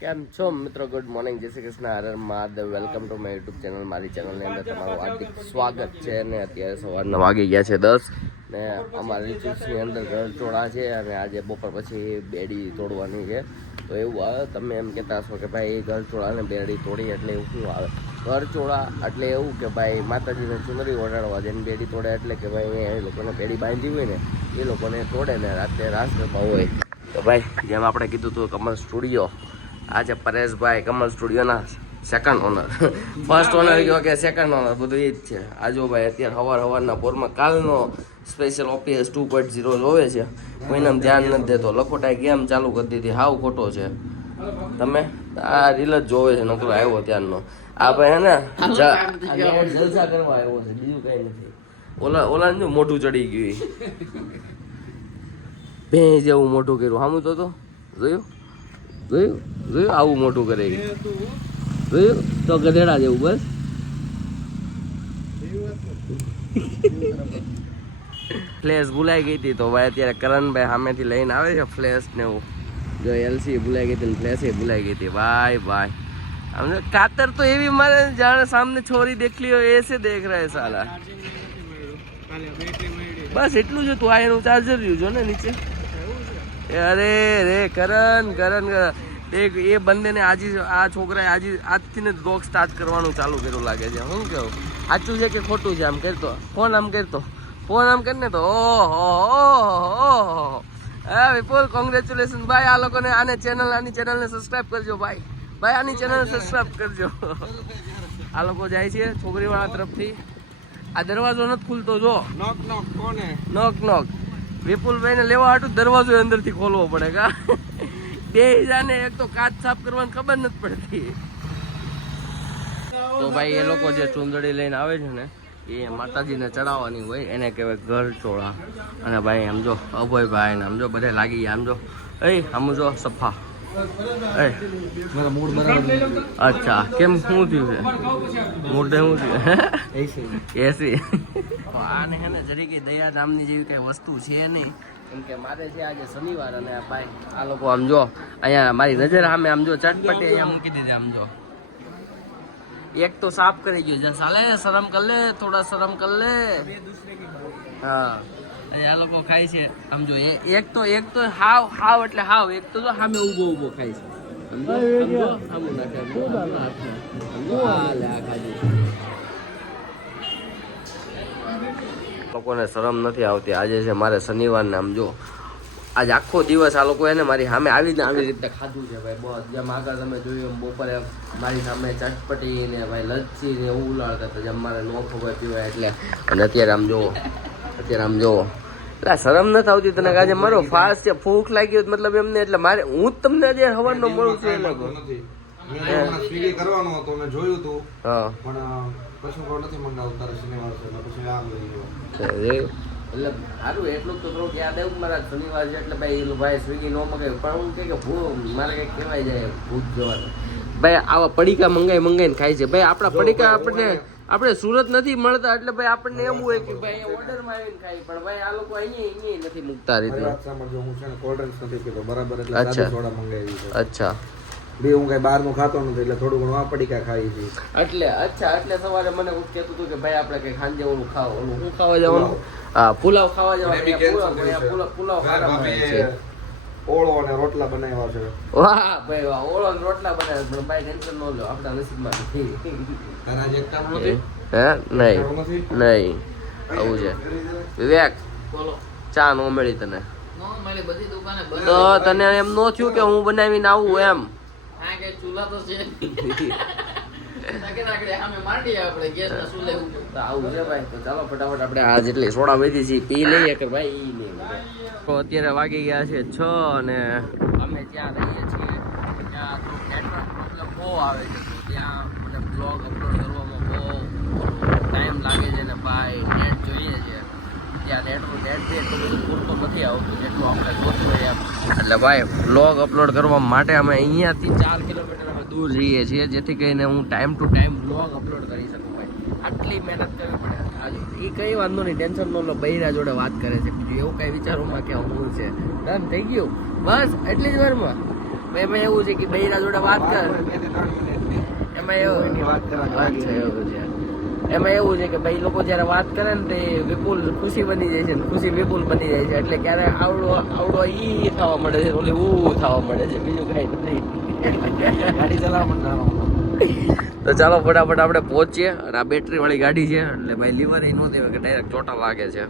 કેમ છો મિત્રો? ગુડ મોર્નિંગ, જય શ્રી કૃષ્ણ, હર Mahadev. Welcome to my YouTube channel. મારી ચેનલની અંદર તમારું હાર્દિક સ્વાગત છે. અને અત્યારે સવારના વાગી ગયા છે 10 ને અમારી ચિપ્સની અંદર ગળચોળા છે અને આજે બપોર પછી બેડી તોડવાની છે. તો એવું આવે, તમે એમ કહેતા હશો કે ભાઈ ગળચોળા અને બેડી તોડી એટલે એવું શું આવે? ગળચોળા એટલે એવું કે ભાઈ માતાજીને ચુનરી ઓઢાડવા જાય, બેડી તોડે એટલે કે ભાઈ એ લોકોને બેડી બાંધી હોય ને એ લોકોને તોડે ને રાત્રે રાસ ગરબા હોય. તો ભાઈ જેમ આપણે કીધું હતું કમલ સ્ટુડિયો, આજે પરેશભાઈ કમલ સ્ટુડિયોના સેકન્ડ ઓનર, ફર્સ્ટ ઓનર કહો કે સેકન્ડ ઓનર, બધું એ જ છે. આજુભાઈ અત્યારે સવારના પોરમાં કાલનો સ્પેશિયલ ઓપીએસ 2.0 જોવે છે, કોઈને ધ્યાન નથી દેતો. લખોટાએ ગેમ ચાલુ કરી દીધી, હાવ ખોટો છે. તમે આ રીલ જ જોવે છે, નકરો આવ્યો ત્યારનો. આ ભાઈ હે ને જલસા કરવા આવ્યો છે, બીજું કઈ નથી. ઓલા ને મોઢું ચડી ગયું, ભેં જેવું મોઢું કર્યું. સામું તો જોયું જોયું જોયું, આવું મોટું કરે જોયું તો ગધેડા જેવું. બસ ફ્લેશ ભૂલાઈ ગઈ હતી, તો ભાઈ અત્યારે કરણભાઈ સામેથી લઈને આવે છે ફ્લેશ ને એવું. જો એલસી ભૂલાઈ ગઈ હતી ને ફ્લેશ એ ભૂલાઈ ગઈ હતી. ભાઈ ભાઈ हमने कातर तो एवी मारे जाने सामने छोरी देख ली हो, ऐसे देख रहा है साला. बस એટલું જ હતું. આ એનું ચાર્જર રહ્યું જો ને નીચે. અરે રે કરણ દેખ, એ બંનેને આ છોકરાએ આજથી ને બ્લોગ સ્ટાર્ટ કરવાનું ચાલુ કર્યું લાગે છે. શું કેવું, સાચું છે કે ખોટું છે? આમ કરતો ફોન, આમ કરતો ફોન, આમ કરીને તો ઓહો. હા વિપુલ, કોંગ્રેચ્યુલેશન ભાઈ. આ લોકોને આની ચેનલને સબસ્ક્રાઇબ કરજો ભાઈ. આની ચેનલ સબસ્ક્રાઇબ કરજો. આ લોકો જાય છે છોકરીવાળા તરફથી. આ દરવાજો નથી ખુલતો, જો નોક વિપુલભાઈ ને લેવા હાટું દરવાજો અંદરથી ખોલવો પડે કા. બે જાને એક તો કાચ સાફ કરવાની ખબર નથી પડતી. તો ભાઈ એ લોકો જે ચુંદડી લઈને આવે છે ને એ માતાજીને ચડાવવાની હોય, એને કહેવાય ગળચોળા. અને ભાઈ આમ જો અભયભાઈ ને આમ જો બધા લાગી ગયા. આમ જો આમ જો સફા. અચ્છા, કેમ શું થયું છે? મૂડ શું થયું? એસી. આને હે ને જરીકી દયા નામની જેવી કઈ વસ્તુ છે નહીં, કેમ કે મારે છે આજે શનિવાર. અને ભાઈ આ લોકો આમ જો અહીંયા મારી નજર સામે આમ જો ચટપટી અહીંયા મૂકી દીધી. આમ જો એક તો સાફ કરી ગયો છે. સાલે શરમ કર લે, થોડા શરમ કર લે. હા આ લોકો ખાય છે. આમ જો એક તો હાવ એટલે હાવ, એક તો જો સામે ઊભો ખાય છે. લોકોને શરમ નથી આવતી. આજે છે મારે શનિવારને આમ જો આજ આખો દિવસ આ લોકો એને મારી સામે આવી રીતે ખાધું છે ભાઈ. બસ જેમ આગળ તમે જોયું બપોરે મારી સામે ચટપટી ને ભાઈ લચ્છી ને એવું ઉલાડતા હતા, જેમ મારે નો ખબર પીવાય એટલે. અને અત્યારે આમ જોવો એટલે શરમ નથી આવતી તને? આજે મારો ફાસ્ટ છે, ભૂખ લાગી હોય મતલબ એમને, એટલે મારે હું જ તમને આજે હવાનો મળું છું. એ લોકો સ્વિગી કરવાનું હતું, મેં જોયું હતું હા, પણ પછી કોઈ નથી મંગાવતું. તારે શનિવાર છે પછી આમ લઈ ગયો. એટલે સારું એટલું તો થોડુંક યાદ આવ્યું મારા શનિવાર છે એટલે ભાઈ સ્વિગી નો મગાવ્યું. પણ હું કે મારે કંઈક કહેવાય જાય ભૂખ જવાનું. ભાઈ આવા પડીકા મંગાઈને ખાય છે ભાઈ. આપણા પડીકા આપણે સુરત નથી મળતા એટલે ભાઈ આપણને એવું હોય કે ભાઈ ઓર્ડરમાં આવીને ખાઈ. પણ ભાઈ આ લોકો અહીંયા નથી મૂકતા રીતે. હું છે ને કોલ્ડ ડ્રિંક્સ નથી પીતો બરાબર, એટલે સાદી સોડા મંગાવી છે. અચ્છા, બે હું કઈ બહારનું ખાતો નથી એટલે થોડું ઘણું આ પડીકા ખાઈ છે. એટલે સવારે મને એવું કહેતું હતું કે ભાઈ આપણે કઈ ખાંજે ઓલું શું ખાવા જવાનું? હા, પુલાવ ખાવા જવાનું. પુલાવ ખાવા છે. ઓળો અને રોટલા બનાવ્યા છે. વાહ ભાઈ વાહ, ઓળો અને રોટલા બનાવ્યા. પણ ભાઈ ટેન્શન ન લો, આપણા નસીબમાં નથી. નહીં આવું છે. વિવેક ચા નો મળી તને તો તને એમ નો થયું કે હું બનાવીને આવું એમ? આવું છે ભાઈ. તો ચાલો ફટાફટ આપણે આ જેટલી સોડા વધી છે પી લઈએ કે ભાઈ. તો અત્યારે વાગી ગયા છે 6 અને અમે જ્યાં રહીએ છીએ ત્યાં તો નેટવર્ક પ્રોબ્લેમ બહુ આવે છે. તો ત્યાં મને બ્લોગ અપલોડ કરવામાં બહુ ટાઈમ લાગે છે ને ભાઈ નેટ જોઈએ છે. ત્યાં નેટ એટલું બધું પૂરતું નથી આવતું જેટલું આપણે જોતું હોય એમ. એટલે ભાઈ બ્લોગ અપલોડ કરવા માટે અમે અહીંયાથી 4 કિલોમીટર અમે દૂર જઈએ છીએ, જેથી કરીને હું time to time blog upload કરી શકું ભાઈ. આટલી મહેનત કરવી પડે. એ કઈ વાંધો નહીં, ટેન્શન નો લો. બૈરા જોડે વાત કરે છે, બીજું એવું કઈ વિચારોમાં કે હું છે ડન થઈ ગયું બસ એટલી જ વારમાં. એમાં એવું છે કે બૈરા જોડે વાત કર એમાં એવું અચ્છા એવું છે એમાં એવું છે કે ભાઈ લોકો જયારે વાત કરે ને તે વિપુલ ખુશી બની જાય છે ને ખુશી વિપુલ બની જાય છે એટલે ક્યારે આવડો આવડો ઈ થવા મળે છે ઓલી ઊ થવા મળે છે બીજું કઈ નથી ગાડી ચલાવવા માંડવાનો. તો ચાલો ફટાફટ આપણે પહોંચીએ અને આ બેટરી વાળી ગાડી છે એટલે ભાઈ લીવર એ નો દેવાય કે ડાયરેક્ટ ચોટા લાગે છે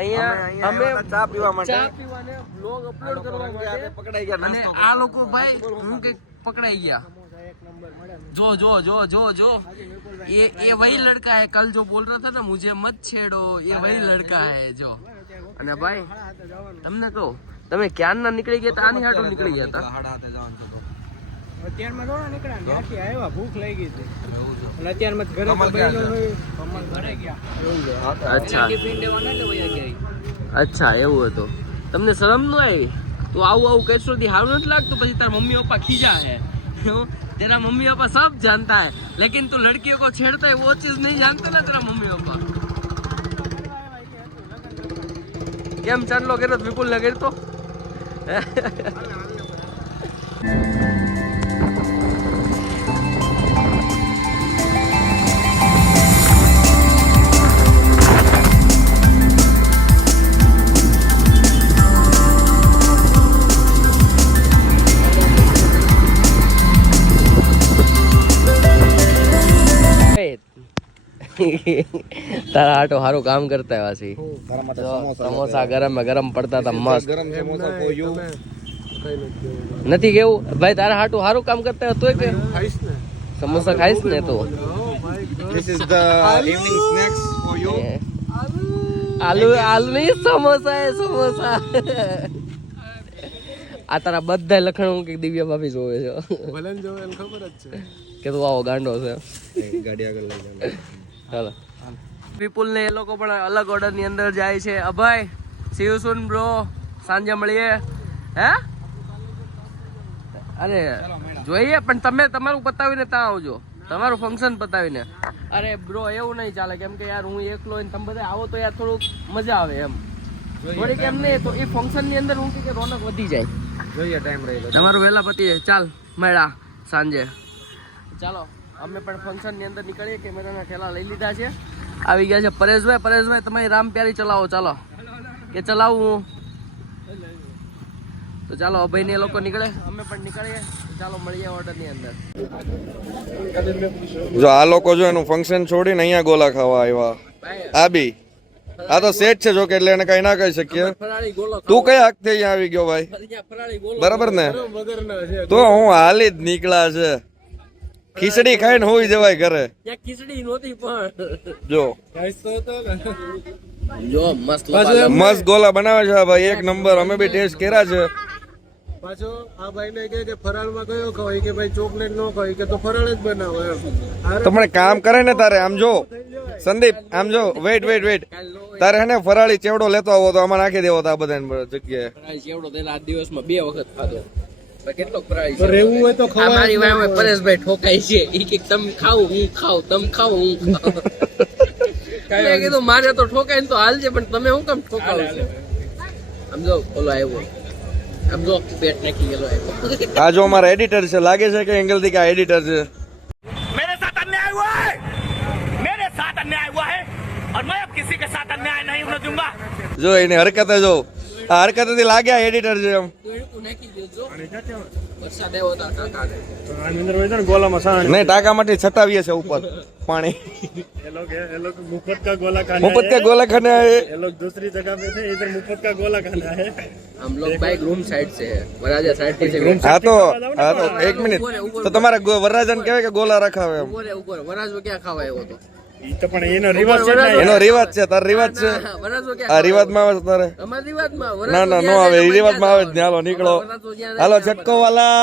અહીંયા અમે ચા પીવા માટે ચા પીવાને બ્લોગ અપલોડ કરવા માટે પકડાઈ ગયા અને આ લોકો ભાઈ હું કે પકડાઈ ગયા जो जो जो जो जो ये वही लड़का है कल जो बोल रहा था ना मुझे मत छेड़ो ये वही लड़का है जो અને ભાઈ તમને કહો તમે ક્યાં ના નીકળી ગયા આની હાટું નીકળી ગયા હતા અત્યારમાં થોડા નીકળ્યા ત્યાંથી આવ્યા ભૂખ લાગી ગઈ હતી અને અત્યારમાં ઘરે તો બહેનો ઘરે ગયા અચ્છા અચ્છા એવું હતું તમને શરમ ન આવી તું આવું આવું કરશો થી સારું નથી લાગતું પછી તાર મમ્મી પપ્પા ખીજા હે तेरा मम्मी पापा सब जानता है लेकिन तू लड़कियों को छेड़ता है वो चीज नहीं जानते ना तेरा मम्मी पापा केम चांदलो करे तो विपुल लगे तो તારા આટો સારું કામ કરતા એવા છે સમોસા ગરમ ગરમ પડતા હતા મસ્ત ગરમ સમોસા for you. નથી કેવું ભાઈ તારા હાટું સારું કામ કરતા હોય તોય કે સમોસા ખાઈશ ને તો This is the evening snacks for you. આલુ આલુ નહીં સમોસા હે સમોસા આ તારા બધા લખણ હું કે દિવ્યા ભાભી જોવે છે ભલન જો એને ખબર જ છે કે તું આવો ગાંડો છે ગાડી આગળ લઈ જાવ. ચાલો વિપુલ ને એ લોકો પણ અલગ ઓર્ડર ની અંદર જાય છે અભય સી યુ સૂન બ્રો સાંજે મળીએ હે અરે જોઈએ પણ તમે તમારું પતાવીને ત્યાં આવજો તમારું ફંક્શન પતાવીને અરે બ્રો એવું નહીં ચાલે કેમ કે યાર હું એકલો હોય ને તમે બધા આવો તો યાર થોડુંક મજા આવે એમ થોડીક એમ નહીં તો એ ફંક્શન ની અંદર હું કે રોનક વધી જાય જોઈએ ટાઈમ રહી તમારું વહેલા પતી જાય ચાલ મળ્યા સાંજે ચાલો અમે પણ ફંક્શન ની અંદર નીકળીએ કેમેરાના ઠેલા લઈ લીધા છે આવી ગયા છે પરેશભાઈ તમારી રામ પ્યારી ચલાવો ચાલો કે ચલાવું હું તો ચાલો અભય ને એ લોકો નીકળે અમે પણ નીકળીએ ચાલો મળીએ ઓર્ડર ની અંદર જો આ લોકો જો એનું ફંક્શન છોડીને અહીંયા ગોલા ખાવા આવ્યા આ બી આ તો સેટ છે જો કે એટલે એને કઈ ના કહી શકીએ ફરાળી ગોલો તું કયા હક થી અહીંયા આવી ગયો ભાઈ ફરાળી ગોલો બરાબર ને તો હું હાલી જ નીકળ્યા છે ખીચડી ખાઈને હોઈ જવાય ઘરે ત્યાં ખીચડી નહોતી પણ જો જો મસ્ત મસ્ત ગોલા બનાવે છે આ ભાઈ એક નંબર અમે બી ટેસ્ટ કર્યા છે પાછો આ ભાઈ ને કે ફરાળમાં કયો ખવાય કે ભાઈ ચોકલેટ નો ખવાય કે તો ફરાળ જ બનાવો એમ તો પણ કામ કરે ને તારે આમ જો સંદીપ આમ જો વેઇટ તારે હે ને ફરાળી ચેવડો લેતો આવો તો આમાં નાખી દેવો તો આ બધા જગ્યાએ ફરાળી ચેવડો તેલા આ દિવસમાં 2 વખત ખાધો કેટલો ફરાળી તો રહેવું હોય તો ખવાય મારી વાય પરેશભાઈ ઠોકાય છે ઈ કે તમે ખાવ હું ખાવ તમે ખાવ હું ખાવ મેં કીધું મારે તો ઠોકાય ને તો હાલ છે પણ તમે હું કેમ ઠોકાવ છો સમજો ઓલો આવ્યો સમજો પેટ નાખી ગયેલો આવ્યો આ જો અમારા એડિટર છે લાગે છે કે એંગલ થી કે એડિટર છે मेरे साथ अन्याय हुआ है मेरे साथ अन्याय हुआ है और मैं अब किसी के साथ अन्याय नहीं होने दूंगा જો એની હરકતે જો આ હરકતથી લાગે આ એડિટર છે એમ નાખી દેજો વરસાદ આવ્યો તો કાકા ગોલામાં સાણ નહીં ટાંકામાંથી છટાવીએ છે ઉપર પાણી ये लोग मुफ्त का गोला खाना મુફત કે ગોલા ખાને આયે ये लोग दूसरी जगह पे थे इधर मुफ्त का गोला खाना है हम लोग बाइक रूम साइड से है वराजा साइड से હા તો એક મિનિટ તો તમારે વરરાજન કહેવાય કે ગોલા રખાવે એમ ऊपर वराज में क्या खावा है वो तो ઈ તો પણ એનો રિવાજ છે ને એનો રિવાજ છે તાર રિવાજ છે વરાજ में क्या આ રિવાજમાં આવે છે તારે અમારા રિવાજમાં ના ના નો આવે એ રિવાજમાં આવે જ નહીં. હાલો નીકળો હાલો છટકો વાલા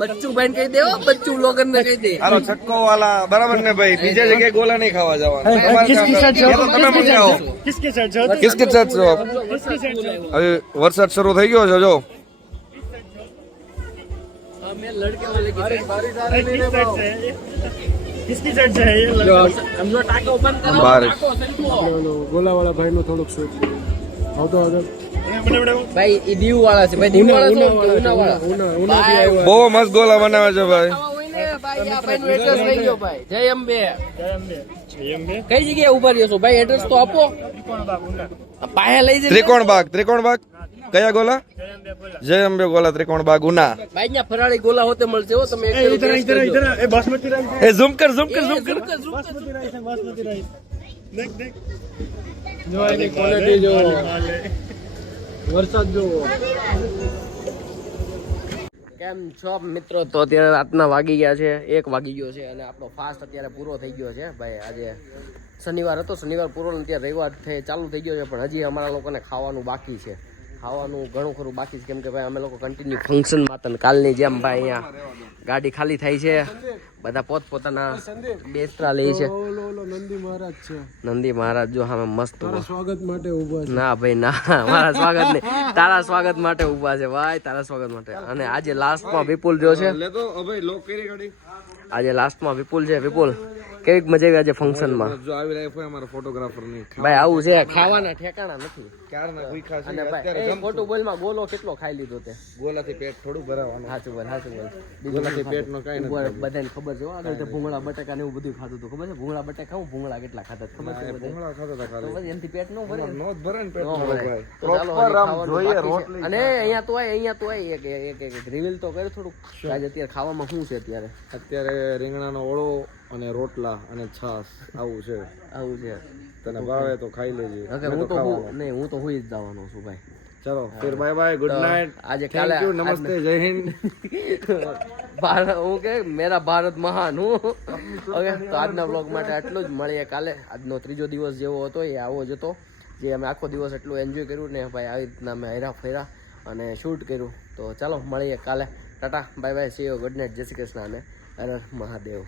બચ્ચું બેન કહી દેવો બચ્ચું લોગન ને કહી દે હાલો છટકો વાલા બરાબર ને ભાઈ બીજે જગ્યાએ ગોલા નહીં ખાવા જવાના તમે મંગાવો किसके साथ जाओ કિસકે સાથ છો આપ? હવે વરસાદ શરૂ થઈ ગયો છે જો मैं लड़के वाले की किसकी साइड से है ये हम जो टाको बंद करो बारिश टाको संतो गोला वाला भाई નો થોડુંક શોખ આવતો આગળ ભાઈ ઈ દીવ વાળા છે ભાઈ, દીવ વાળા છો કે ઉના વાળા? બહુ મસ્ત ગોલા બનાવે છે ભાઈ. ખાવા હોય ને ભાઈ, આ ભાઈનું એડ્રેસ લઈ ગયો ભાઈ. જય અંબે. કઈ જગ્યાએ ઉભા રહ્યો છો ભાઈ? એડ્રેસ તો આપો. પાસે લઈ જજો ત્રિકોણ બાગ કયા ગોલા? જય અંબે ગોલા ત્રિકોણ બાગ ઉના. ભાઈ. અહીંયા ફરાળી ગોલા હોતે મળશે હો, તમે એક ટેસ્ટ કરજો. એ ઝૂમ કર ઝુમકર, ઝુમકર. જો એની ક્વોલિટી જો, વરસાદ જો. કેમ છો મિત્રો? તો અત્યારે રાતના વાગી ગયા છે, 1 વાગી ગયો છે અને આપણો ફાસ્ટ અત્યારે પૂરો થઈ ગયો છે ભાઈ. આજે શનિવાર હતો, શનિવાર પૂરો ને અત્યારે રવિવાર ચાલુ થઈ ગયો છે, પણ હજી અમારા લોકોને ખાવાનું બાકી છે. ખાવાનું ઘણું ખરું બાકી છે, કેમ કે ભાઈ અમે લોકો કન્ટિન્યુ ફંક્શનમાં હતા. કાલની જેમ ભાઈ અહીંયા ગાડી ખાલી થાય છે, બધા પોતપોતાના બેસરા લે છે. ઓલો નંદી મહારાજ છે, નંદી મહારાજ જો સામે મસ્ત તારા સ્વાગત માટે ઊભા છે. ના ભાઈ ના, મારા સ્વાગત નહીં, તારા સ્વાગત માટે ઊભા છે ભાઈ, તારા સ્વાગત માટે. અને આજે લાસ્ટમાં વિપુલ જો છે, આજે લાસ્ટમાં વિપુલ છે. વિપુલ, કેવી મજા આવી આજે ફંક્શનમાં? જો આવી લાઈફ હોય અમારા ફોટોગ્રાફર ની. ભાઈ આવું છે, ખાવાના ઠેકાણા નથી. ક્યારના ભૂખ્યા છે. અને ભાઈ એ ખોટું બોલમાં ગોલો કેટલો ખાઈ લીધો તે? ગોલાથી પેટ થોડું ભરાવાનું. સાચું બોલ, સાચું બોલ. ગોલાથી પેટનો કાંઈ નથી. બધાને ખબર છે હો, આગળ તો ભૂંગળા બટાકા ને એવું બધું ખાતું હતું, ખબર છે? ભૂંગળા બટાકા હું ભૂંગળા કેટલા ખાતા હતા ખબર છે બધાને? ભૂંગળા ખાતા હતા તો ખાલી. પછી એનાથી પેટ ન ભરે ને? નો જ ભરે ને ન પેટનો ભરે. ભાઈ. તો ચાલો Proper હજી આમ ખાવાનું જોઈએ બાકી છે. રોટલી. અને અહીંયા તો આય એક રિવીલ તો કરે થોડુંક. આજે અત્યારે ખાવામાં શું છે અત્યારે? અત્યારે રીંગણાનો ઓળો અને રોટલા અને છાસ આવું છે. આવું છે. તને ભાવે તો ખાઈ લેજે. ઓકે, હું તો હું તો હુઈ જ જવાનો છું ભાઈ. ચલો ફિર બાય બાય, ગુડ નાઇટ. આજે કાલે થેન્ક યુ, નમસ્તે, જય હિન્દ. ભારત, હું કે મેરા ભારત મહાન હું. ઓકે, તો આજના બ્લોગ માટે આટલું જ. મળીએ કાલે. આજનો 3જો દિવસ જેવો હતો એ આવો જ હતો, જે અમે આખો દિવસ એટલું એન્જોય કર્યું ને ભાઈ. આવી રીતના અમે હૈરા ફેરા અને શૂટ કર્યું. તો ચાલો મળીએ કાલે. Tata, bye bye, C you, good night, જય શ્રી કૃષ્ણ અને હર હર મહાદેવ.